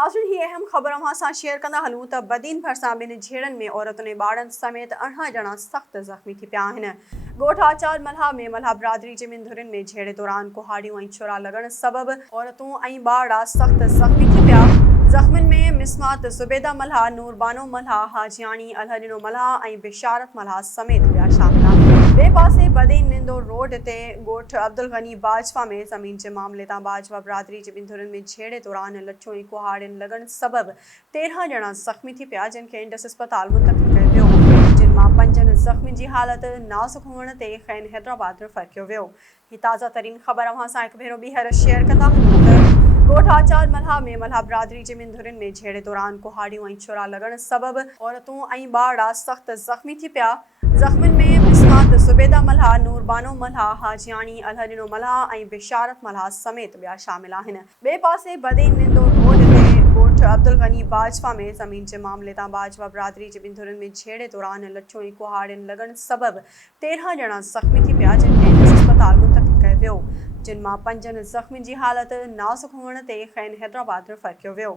नाज़रीन ही अहम ख़बर अवां सां शेयर कंदा हलूं त बदीन भरिसां ॿिनि झेड़नि में औरतुनि ऐं ॿारनि समेत 18 ॼणा सख़्त ज़ख़्मी थी पिया आहिनि। ॻोठ आचार मल्हा में मल्हा बिरादरी जे ॿिनि धुरियुनि में झेड़े दौरान कुहाड़ियूं ऐं छुरा लॻण सबबि औरतूं ऐं ॿार सख़्त ज़ख़्मी थी पिया। ज़ख़्मियुनि में मिसमात ज़ुबैदा मल्हा, नूर बानो मल्हा, हाजियाणी अलहॾिनो मल्हा ऐं बिशारत मल्हा समेत ॿिया शामिल आहिनि। ॿिए पासे बदीन निंदोर रोड ते ॻोठ अब्दुल गनी बाजवा में ज़मीन जे मामले तां बाजवा बिरादरी जे ॿिनि धुरियुनि में झेड़े दौरान लठियूं ऐं कुहाड़ियुनि लॻण सबबि 13 ॼणा ज़ख़्मी थी पिया, जिन खे इंडस अस्पताल मुंतक़िल कयो वियो, जिन मां 5 ज़ख़्मियुनि जी हालत नाज़ुक हुअण ते खैन हैदराबाद रेफर कयो वियो। ही ताज़ा तरीन ख़बर अवां सां हिकु भेरो ॿीहर शेयर कंदा हलूं त ॻोठ आचार मल्हा में मल्हा बिरादरी जे ॿिनि धुरियुनि में झेड़े दौरान कुहाड़ियूं ऐं छुरा लॻण सबबि औरतूं ऐं ॿार सख़्त ज़ख़्मी थी पिया। ज़ख़्मियुनि में मिसमात ज़ुबैदा मल्हा, नूर बानो मल्हा, हाजियाणी अलहॾिनो मल्हा ऐं बिशारत मल्हा समेत ॿिया शामिल आहिनि। ॿिए पासे बदीन निंदोर रोड ते ॻोठ अब्दुल गनी बाजवा में ज़मीन जे मामले तां बाजवा बिरादरी जे ॿिनि धुरियुनि में झेड़े दौरान लठियूं ऐं कुहाड़ियुनि लॻण सबबि 13 ॼणा ज़ख़्मी थी पिया, जिन खे इंडस अस्पताल मुंतक़िल कयो वियो, जिन मां 5 ज़ख़्मियुनि जी हालत नाज़ुक हुअण ते खैन हैदराबाद रेफर कयो वियो।